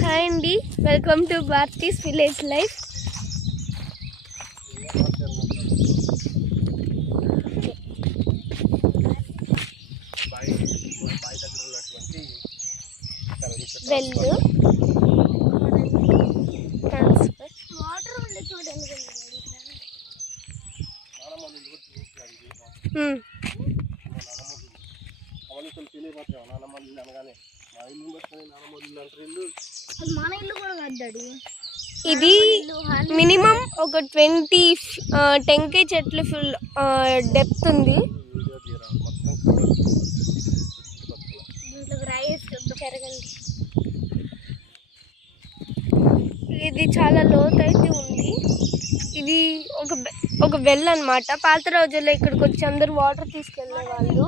Hi అండి. Welcome to Bharathi's village life. వెళ్ళు transfer water ఉండే చూడండి చాలా మంది ఇల్లు కూడా చూస్తున్నారు ఇది. మా నాన్నమ్మ ఇల్లు. అవన్నీ కొన్ని తెలియపోతాయి నాన్నమ్మ ఇల్లు అనగానే మా ఇల్లు పట్టుకొని నాన్నమ్మ ఇల్లు అంటారు ఇల్లు అది మన ఇల్లు కూడా కద్దాడు ఇది మినిమం ఒక ట్వంటీ టెంకే చెట్లు ఫుల్ డెప్త్ ఉంది. ఇది చాలా లోతు అయితే ఉంది. ఇది ఒక ఒక వెల్ అన్నమాట. పాత రోజుల్లో ఇక్కడికి వచ్చి అందరు వాటర్ తీసుకెళ్ళే వాళ్ళు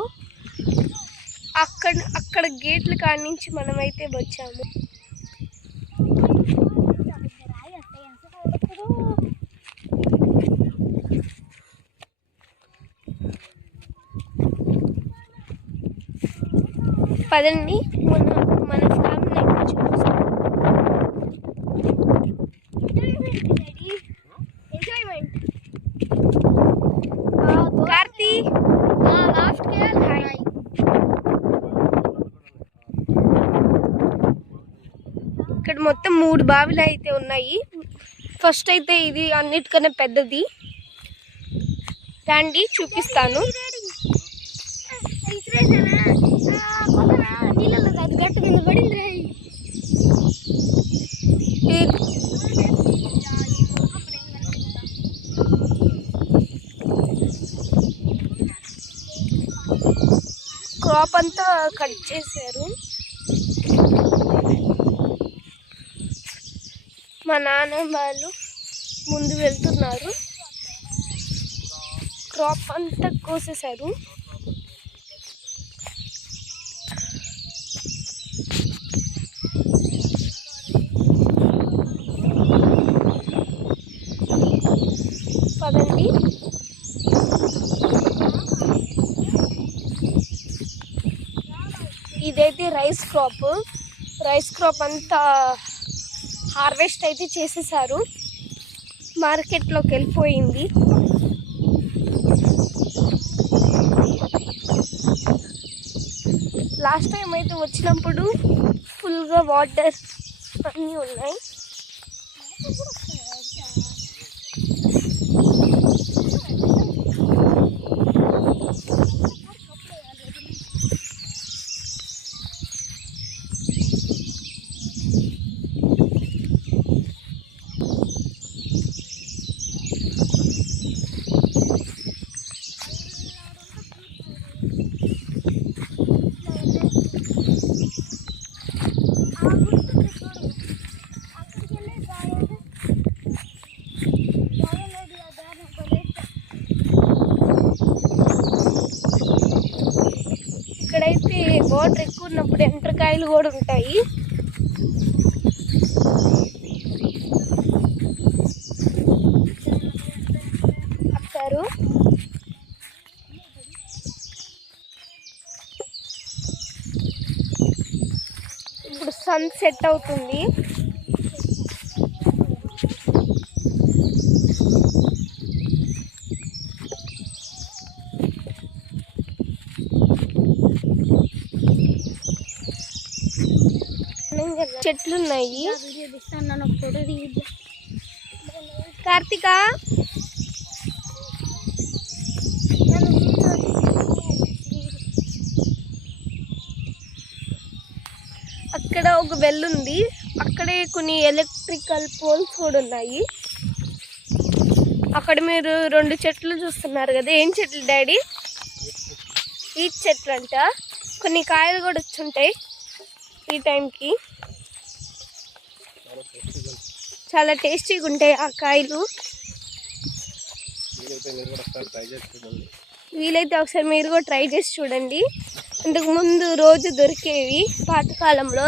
అక్కడ అక్కడ గేట్లు కాడి నుంచి మనమైతే వచ్చాము. పదండి మన మన ఫ్యామిలీ చూస్తాం చూపిస్తాం ఎంజాయ్మెంట్ కార్తీ లాస్ట్ హాయ్ ఇక్కడ మొత్తం మూడు బావిలు అయితే ఉన్నాయి. ఫస్ట్ అయితే ఇది అన్నిటికన్నా పెద్దది. రండి చూపిస్తాను. క్రాప్ అంతా కట్ చేశారు. మా నాన్న వాళ్ళు ముందు వెళ్తున్నారు. క్రాప్ అంతా కోసేశారు. పదండి. ఇదైతే రైస్ క్రాప్ రైస్ క్రాప్ అంతా హార్వెస్ట్ అయితే చేసేసారు. మార్కెట్లోకి వెళ్ళిపోయింది లాస్ట్ టైం అయితే వచ్చినప్పుడు ఫుల్గా వాటర్ అన్నీ ఉన్నాయి. వాటర్ ఎక్కువ ఉన్నప్పుడు ఎండ్రకాయలు కూడా ఉంటాయి. అక్కారు ఇప్పుడు సన్ సెట్ అవుతుంది. చెట్లు ఉన్నాయి కార్తిక? అక్కడ ఒక వెల్ ఉంది. అక్కడే కొన్ని ఎలక్ట్రికల్ పోల్స్ కూడా ఉన్నాయి. అక్కడ మీరు రెండు చెట్లు చూస్తున్నారు కదా ఏం చెట్లు డాడీ? ఈ చెట్లు అంట కొన్ని కాయలు కూడా వచ్చుంటాయి ఈ టైంకి చాలా టేస్టీగా ఉంటాయి ఆ కాయలు. వీలైతే ఒకసారి మీరు కూడా ట్రై చేసి చూడండి. ఇంతకు ముందు రోజు దొరికేవి పాతకాలంలో.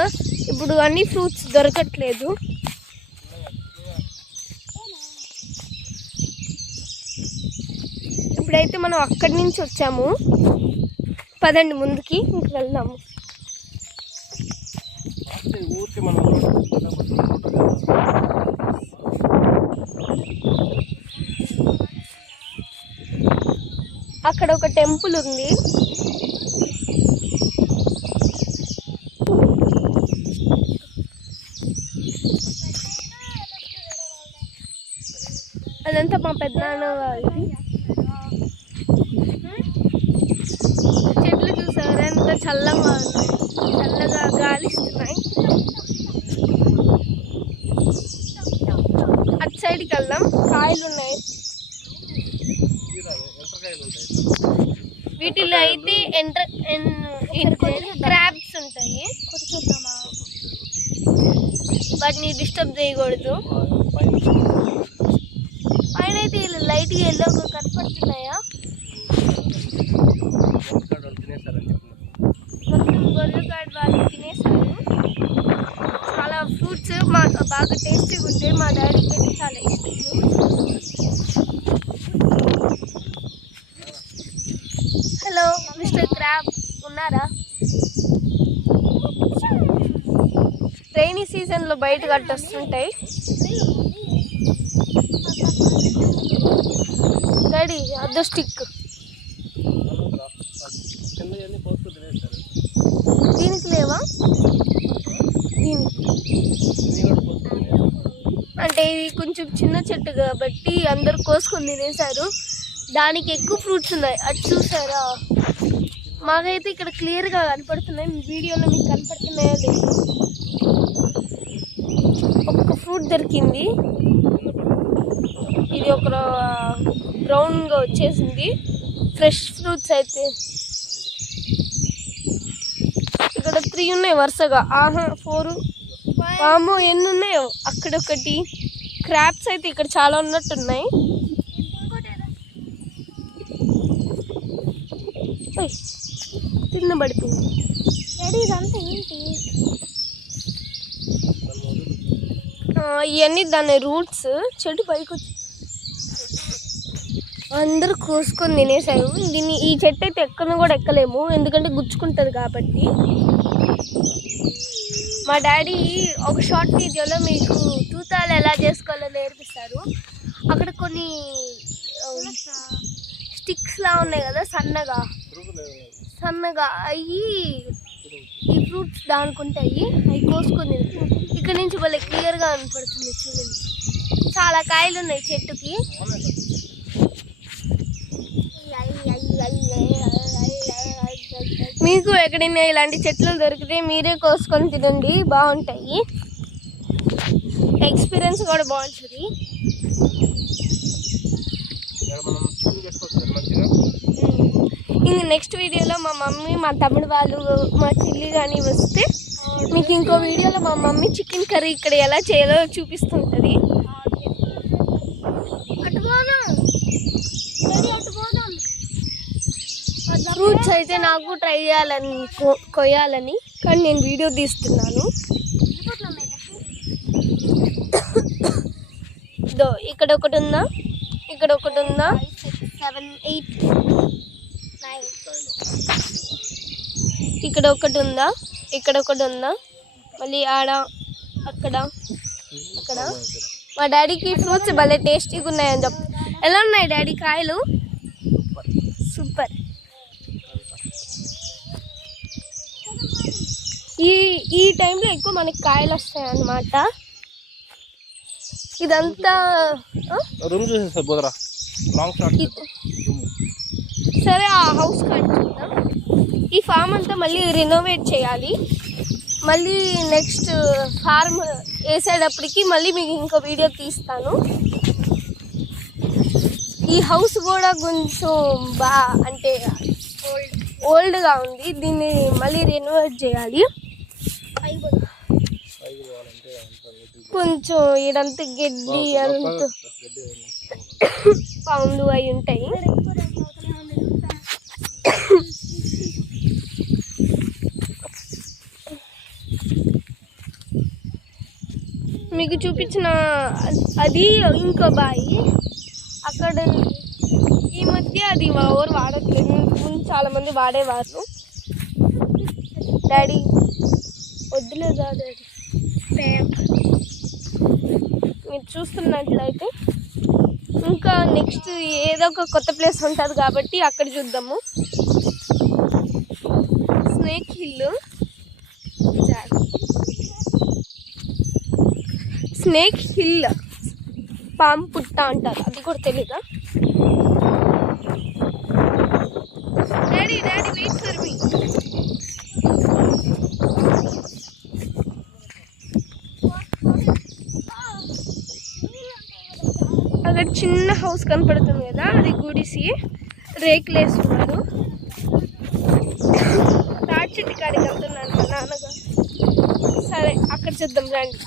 ఇప్పుడు అన్ని ఫ్రూట్స్ దొరకట్లేదు. ఇప్పుడైతే మనం అక్కడి నుంచి వచ్చాము. పదండి ముందుకి ఇంక వెళ్దాము. ఊరికి మనం అక్కడ ఒక టెంపుల్ ఉంది. అదంతా మా పెద్దనాన్న వాళ్ళది చెట్లు చూసారా? ఎంత చల్లగా చల్లగా గాలిస్తుంది. సైడ్కి వెళ్దాం కాయలు ఉన్నాయి వీటిలో అయితే ఎంటర్ క్రాబ్స్ ఉంటాయి. వాటిని డిస్టర్బ్ చేయకూడదు. పైన పైన అయితే లైట్ ఎల్లో కనపడుతున్నాయా ఎంటకాయలు వాళ్ళు తినేస్తారని చెప్పిన మొత్తం గొర్రెకాడు వాళ్ళు తినేసారు చాలా ఫ్రూట్స్ మా బాగా టేస్టీగా ఉంటాయి మా డాడీకి అయితే చాలా ఇష్టం. హలో మిస్టర్ క్రాబ్ ఉన్నారా? రైనీ సీజన్లో బయట కట్టొస్తుంటాయి. డాడీ అదో స్టిక్ దీనికి లేవా? దీనికి. అంటే ఇది కొంచెం చిన్న చెట్టు కాబట్టి అందరు కోసుకొని తినేశారు. దానికి ఎక్కువ ఫ్రూట్స్ ఉన్నాయి. అది చూసారా? మాకైతే ఇక్కడ క్లియర్గా కనపడుతున్నాయి. మీ వీడియోలో మీకు కనపడుతున్నాయా లేదు? ఒక ఫ్రూట్ దొరికింది. ఇది ఒక బ్రౌన్గా వచ్చేసింది. ఫ్రెష్ ఫ్రూట్స్ అయితే. ఇక్కడ త్రీ ఉన్నాయి వరుసగా. ఆహా ఫోర్ పాము ఎన్ని ఉన్నాయో? అక్కడొకటి క్రాప్స్ అయితే ఇక్కడ చాలా ఉన్నట్టున్నాయి. కింద పడిపోయింది. ఇవన్నీ దాని రూట్స్. చెట్టు పైకి వచ్చి అందరూ కోసుకొని తినేసారు దీన్ని ఈ చెట్టు అయితే ఎక్కను కూడా ఎక్కలేము. ఎందుకంటే గుచ్చుకుంటుంది కాబట్టి. మా డాడీ ఒక షార్ట్ వీడియోలో మీకు వంటలు ఎలా చేసుకోవాలో నేర్పిస్తారు. అక్కడ కొన్ని స్టిక్స్ లా ఉన్నాయి కదా సన్నగా. సన్నగా అవి ఈ ఫ్రూట్స్ దానుకుంటాయి. అవి కోసుకొని ఇక్కడ నుంచి భలే క్లియర్గా కనపడుతుంది చూడండి. చాలా కాయలు ఉన్నాయి చెట్టుకి. మీకు ఎక్కడైనా ఇలాంటి చెట్లు దొరికితే మీరే కోసుకొని తినండి బాగుంటాయి. ఎక్స్పీరియన్స్ కూడా బాగుంటుంది. ఇంక నెక్స్ట్ వీడియోలో మా మమ్మీ మా తమ్ముడు వాళ్ళు మా చెల్లి కానీ వస్తే మీకు ఇంకో వీడియోలో మా మమ్మీ చికెన్ కర్రీ ఇక్కడ ఎలా చేయాలో చూపిస్తుంటుంది. ఫ్రూట్స్ అయితే నాకు ట్రై చేయాలని కో- కొయ్యాలని కానీ నేను వీడియో తీస్తున్నాను. ఇదో ఇక్కడ ఒకటి ఉందా ఇక్కడ ఒకటి ఉందా సెవెన్ ఎయిట్ నైన్ ఇక్కడ ఒకటి ఉందా ఇక్కడ ఒకటి ఉందా మళ్ళీ ఆడ అక్కడ అక్కడ. మా డాడీకి ఫ్రూట్స్ భలే టేస్టీగా ఉన్నాయని చెప్ ఎలా ఉన్నాయి డాడీ కాయలు? సూపర్. ఈ ఈ టైంలో ఎక్కువ మనకి కాయలు వస్తాయి అన్నమాట ఇదంతా? రూమ్ చూసేస్తా బోదరా లాంగ్ షాట్ సరే ఆ హౌస్ కట్ చూద్దాం. ఈ ఫామ్ అంతా మళ్ళీ రినోవేట్ చేయాలి. మళ్ళీ నెక్స్ట్ ఫార్మ్ వేసేటప్పటికి మళ్ళీ మీకు ఇంకో వీడియో తీస్తాను. ఈ హౌస్ కూడా కొంచెం బా అంటే ఓల్డ్గా ఉంది. దీన్ని మళ్ళీ రెనోవేట్ చేయాలి పైకి పోవాలంటే అంత గడ్డి కొంచెం ఇదంతా గడ్డి అంత గడ్డి పౌండ్లు అవి ఉంటాయి. మీకు చూపించిన అది ఇంకో బాయి. అక్కడ ఈ మధ్య అది ఎవరు వాడట్లేదు. ముందు చాలా మంది వాడేవారు. డాడీ వద్దులేదా డాడీ? మీరు చూస్తున్నట్లయితే ఇంకా నెక్స్ట్ ఏదో ఒక కొత్త ప్లేస్ ఉంటుంది కాబట్టి అక్కడ చూద్దాము. Snake hill. Snake hill. పాము పుట్ట అంటారు. అది కూడా తెలీదా? Daddy daddy wait for me అక్కడ చిన్న హౌస్ కనపడుతుంది కదా అది గుడిసి. రేకులు వేసుకున్నాను తాటి చెట్టు కాడికి వెళ్తున్నాను మా నాన్నగా సరే అక్కడ చూద్దాం రండి.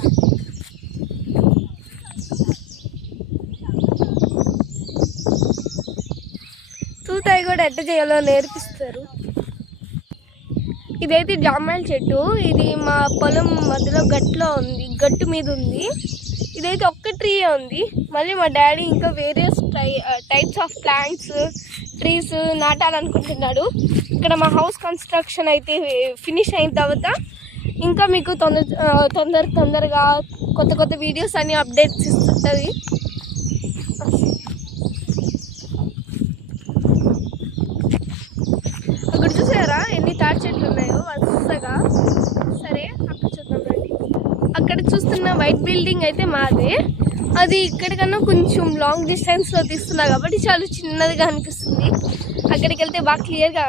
తూతాయి కూడా ఎట్ట చేయాలో నేర్పిస్తారు. ఇదైతే జామాయిల చెట్టు. ఇది మా పొలం మధ్యలో గట్లో ఉంది గట్టు మీద ఉంది. ఇదైతే ఒక్క ట్రీ ఉంది. మళ్ళీ మా డాడీ ఇంకా వేరియస్ టై టైప్స్ ఆఫ్ ప్లాంట్స్ ట్రీస్ నాటాలనుకుంటున్నాడు. ఇక్కడ మా హౌస్ కన్స్ట్రక్షన్ అయితే ఫినిష్ అయిన తర్వాత ఇంకా మీకు తొందర తొందర తొందరగా కొత్త కొత్త వీడియోస్ అన్ని అప్డేట్స్ ఇస్తుంటుంది. అక్కడ చూసారా? ఎన్ని తాటి చెట్లు ఉన్నాయో? వరుసగా. సరే అక్కడ చూద్దాం అక్కడ చూస్తున్న వైట్ బిల్డింగ్ అయితే మాదే. అది ఇక్కడికన్నా కొంచెం లాంగ్ డిస్టెన్స్లో తీస్తున్నా కాబట్టి చాలా చిన్నదిగా అనిపిస్తుంది. అక్కడికి వెళ్తే బాగా క్లియర్గా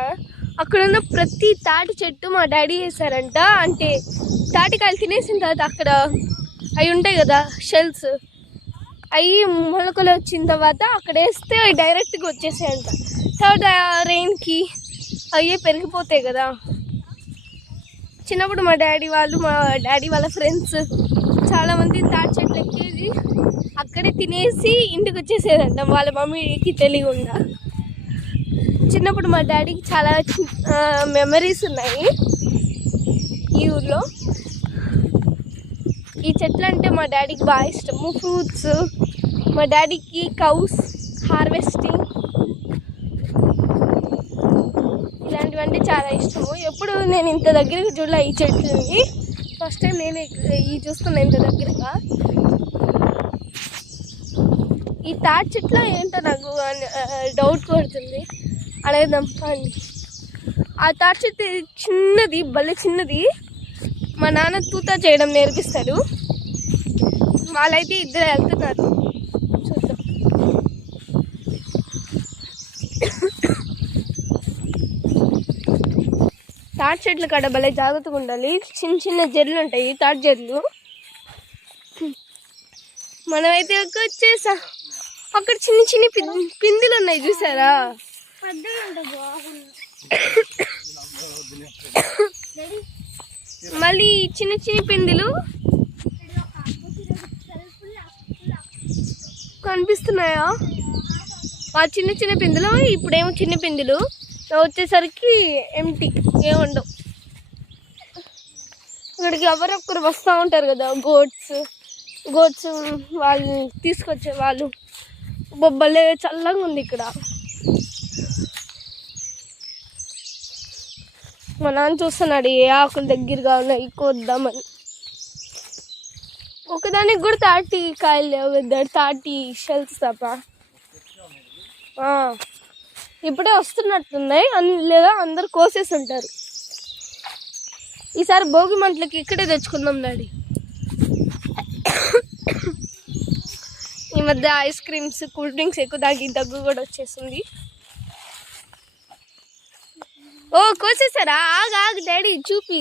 అక్కడ ఉన్న ప్రతి తాటి చెట్టు మా డాడీ వేసారంట అంటే తాటికాయలు తినేసిన తర్వాత అక్కడ అవి ఉంటాయి కదా షెల్స్ అవి మొలకలు వచ్చిన తర్వాత అక్కడ వేస్తే అవి డైరెక్ట్గా వచ్చేసాయంట. తర్వాత రెయిన్కి అవి పెరిగిపోతాయి కదా. చిన్నప్పుడు మా డాడీ వాళ్ళు మా డాడీ వాళ్ళ ఫ్రెండ్స్ చాలామంది తాటి అక్కడే తినేసి ఇంటికి వచ్చేసేదంట వాళ్ళ మమ్మీకి తెలియకుండా. చిన్నప్పుడు మా డాడీకి చాలా మెమరీస్ ఉన్నాయి ఈ ఊర్లో. ఈ చెట్లు అంటే మా డాడీకి బాగా ఇష్టము. ఫ్రూట్స్ మా డాడీకి కౌస్ హార్వెస్టింగ్ ఇలాంటివంటే చాలా ఇష్టము. ఎప్పుడు నేను ఇంత దగ్గరగా చూడలే ఈ చెట్లని. ఫస్ట్ టైం నేను ఈ చూస్తున్నా ఇంత దగ్గరగా. ఈ తాటి చెట్ల ఏంటో నాకు డౌట్ కొడుతుంది. అడగదాం ఆ తాటి చెట్టు చిన్నది భలే చిన్నది. మా నాన్న తూత చేయడం నేర్పిస్తాడు. వాళ్ళైతే ఇద్దరు వెళ్తున్నారు. చూద్దాం. తాటి చెట్లు కాడ భలే జాగ్రత్తగా ఉండాలి. చిన్న చిన్న జడ్లు ఉంటాయి తాటి చెట్లు మనమైతే వచ్చేసా. అక్కడ చిన్న చిన్న పిందులు ఉన్నాయి చూసారా? మళ్ళీ చిన్న చిన్న పిందులు కనిపిస్తున్నాయా? ఆ చిన్న చిన్న పిందులు ఇప్పుడేమో చిన్న పిందులు. వచ్చేసరికి ఎంటీ ఏముండవు ఇక్కడికి ఎవరొక్కరు వస్తూ ఉంటారు కదా గోట్స్ గోట్స్ వాళ్ళు తీసుకొచ్చే వాళ్ళు. బొబ్బలే చల్లగా ఉంది ఇక్కడ. మా నాన్న చూస్తున్నాడు ఏ ఆకులు దగ్గరగా ఉన్నాయి కొద్దామని ఒకదానికి కూడా తాటి కాయలు లేవు ఇద్దరు తాటి షెల్స్ తప్ప. ఇప్పుడే వస్తున్నట్టున్నాయి అన్- లేదా అందరు కోసేసి ఉంటారు ఈసారి భోగి మంటలకి ఇక్కడే తెచ్చుకుందాం డాడీ. మధ్య ఐస్ క్రీమ్స్ కూల్ డ్రింక్స్ ఎక్కువ తాగి దగ్గు కూడా వచ్చేసింది. ఓ కోసేసారా? ఆగు ఆగు డాడీ చూపి.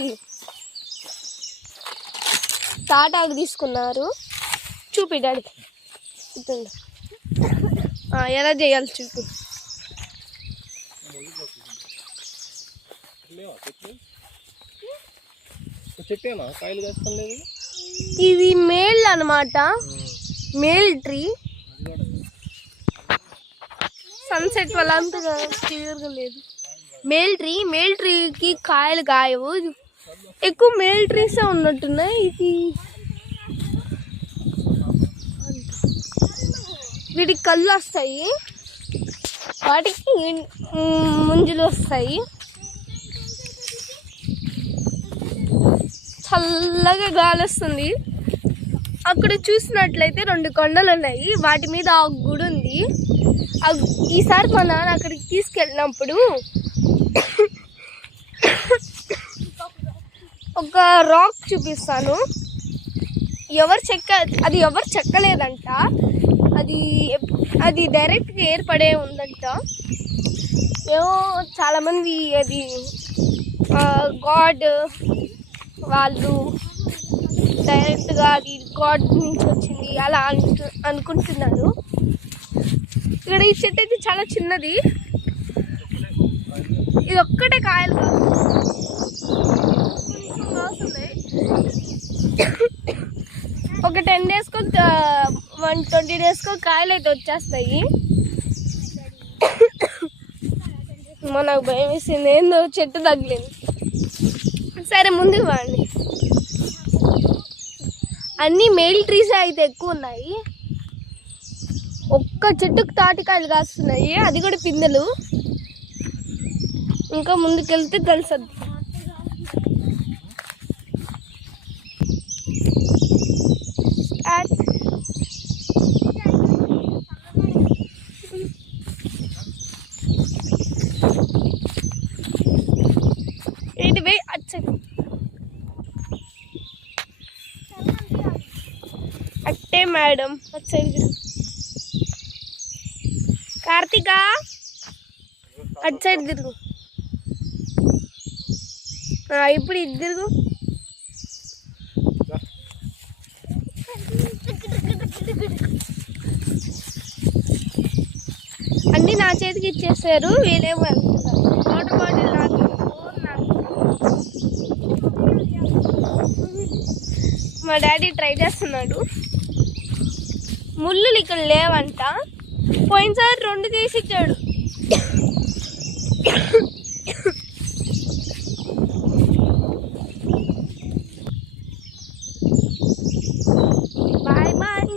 తాటాకు తీసుకున్నారు. చూపి డాడీ. ఎలా చేయాలి చూపి? ఇది మేల్ అన్నమాట. మిలిటరీ సన్సెట్ వల్ల అంతగా క్లియర్గా లేదు. మిలిటరీ మిలిటరీకి కాయలు కాయవు. ఎక్కువ మిలిటరీసే ఉన్నట్టున్నాయి. ఇది వీటికి కళ్ళు వస్తాయి. వాటికి ముంజులు వస్తాయి. చల్లగా గాలి వస్తుంది. అక్కడ చూసినట్లయితే రెండు కొండలు ఉన్నాయి. వాటి మీద ఆ గుడి ఉంది. ఆ ఈసారి మా నాన్న అక్కడికి తీసుకెళ్ళినప్పుడు ఒక రాక్ చూపిస్తాను. ఎవరు చెక్క అది ఎవరు చెక్కలేదంట. అది అది డైరెక్ట్గా ఏర్పడే ఉందంట. ఏమో చాలామంది అది గాడ్ వాళ్ళు డైరెక్ట్గా అది గాడ్ నుంచి వచ్చింది అలా అంటు అనుకుంటున్నారు ఇక్కడ ఈ చెట్టు అయితే చాలా చిన్నది. ఇది ఒక్కటే కాయలు కాస్తున్నాయి ఒక టెన్ డేస్కు వన్ ట్వంటీ డేస్కు కాయలు అయితే వచ్చేస్తాయి. మనకు భయం వేసింది ఏందో చెట్టు తగిలింది. సరే ముందుకు వాడి అన్ని మెయిల్ ట్రీస్ అయితే ఎక్కువ ఉన్నాయి. ఒక్క చెట్టుకు తాటికాయలు కాస్తున్నాయి. అది కూడా పిందెలు. ఇంకా ముందుకెళ్తే తెలుసద్ది మేడం? వచ్చేది కార్తిక? అటు సైడ్ తిరుగు. ఇప్పుడు ఇది తిరుగు. అన్నీ నా చేతికి ఇచ్చేసారు వీళ్ళేమో వెళ్తున్నారు వాటర్ బాటిల్ నాకు ఫోన్ నాకు మా డాడీ ట్రై చేస్తున్నాడు. ముళ్ళులు ఇక్కడ లేవంట. పోయినసారి రెండు తీసి ఇచ్చాడు. Bye bye.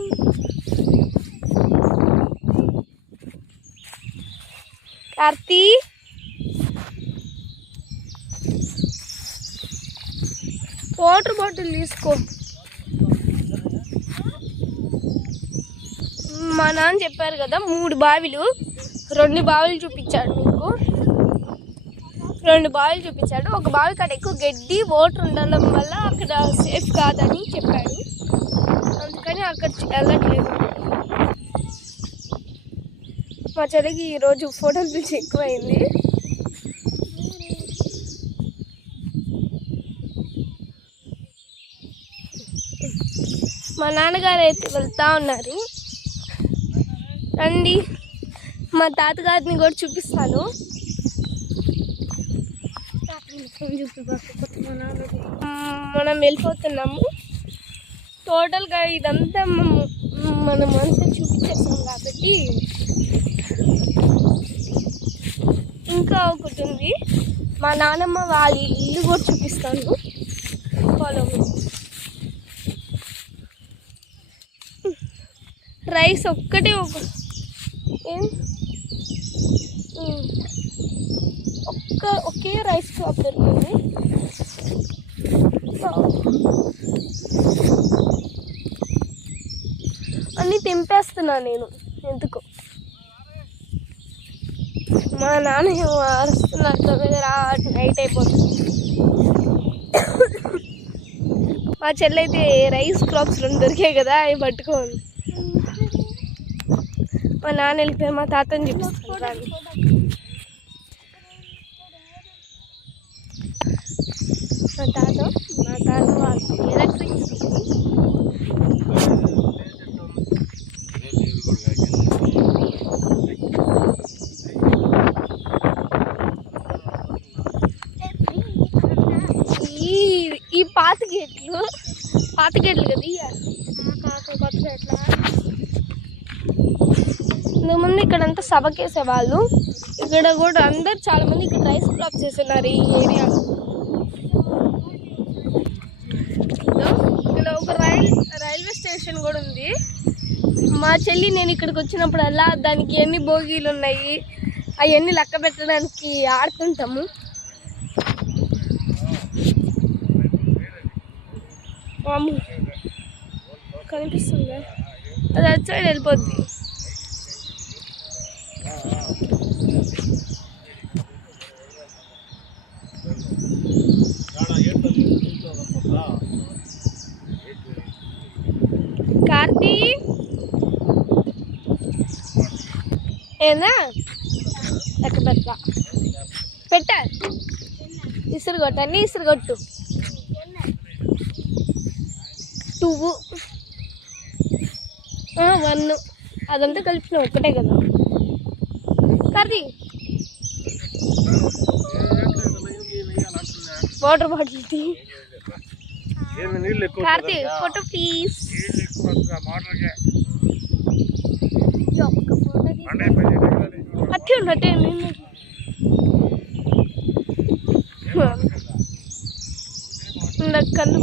Karthi. Water bottle తీసుకో. మా నాన్న చెప్పారు కదా మూడు బావిలు రెండు బావిలు చూపించాడు మీకు. రెండు బావిలు చూపించాడు. ఒక బావి కాడ ఎక్కువ గడ్డి వాటర్ ఉండడం వల్ల అక్కడ సేఫ్ కాదని చెప్పాడు. అందుకని అక్కడ వెళ్ళట్లేదు. మా చెల్లికి ఈరోజు ఫోటోలు పిలిచి ఎక్కువైంది. మా నాన్నగారు అయితే వెళ్తా ఉన్నారు. రండి. మా తాతగారిని కూడా చూపిస్తాను. మనం వెళ్ళిపోతున్నాము. టోటల్గా ఇదంతా మనం- అంతా చూపించేస్తాం కాబట్టి ఇంకా ఒకటి ఉంది. మా నాన్నమ్మ వాళ్ళ ఇల్లు కూడా చూపిస్తాను. పొలం రైస్ ఒక్కటే ఒక Hmm. ఒక్క ఒకే రైస్ క్రాప్ దొరికింది hmm. అన్నీ తెంపేస్తున్నా నేను ఎందుకు? మా నాన్న ఏమో అరుస్తున్నారు తొమ్మిది రా నైట్ అయిపోతుంది. మా చెల్లైతే రైస్ క్రాప్స్ రెండు దొరికాయి కదా అవి పట్టుకోండి మా నాన్న వెళ్ళిపోయి మా తాతని చూపిస్తాను మా తాత మా తాత ఎలక్ట్రిక్ ఈ ఈ పాత గేట్లు పాత గేట్లు కదా ఇయ్య. కొత్త గేట్ల ఇంతకుముందు ఇక్కడంతా సభకేసేవాళ్ళు ఇక్కడ కూడా అందరు చాలా మంది ఇక్కడ రైస్ క్రాప్ చేస్తున్నారు ఈ ఏరియాలో ఇక్కడ ఒక రైల్ రైల్వే స్టేషన్ కూడా ఉంది. మా చెల్లి నేను ఇక్కడికి వచ్చినప్పుడు అలా దానికి ఎన్ని బోగీలు ఉన్నాయి అవన్నీ లెక్క పెట్టడానికి ఆడుతుంటాము కనిపిస్తుందా? అది అటు సైడ్ వెళ్ళిపోద్ది కార్తీ ఏందా లెక్క పెట్ట పెట్ట? ఇసురు కొట్టు అన్ని ఇసురు కొట్టు. టూ వన్ అదంతా కలిపిన ఒక్కటే కదా. Karthi water bottle Karthi photo please. Photo ఉన్నట్టే నేను ఇందాక కళ్ళు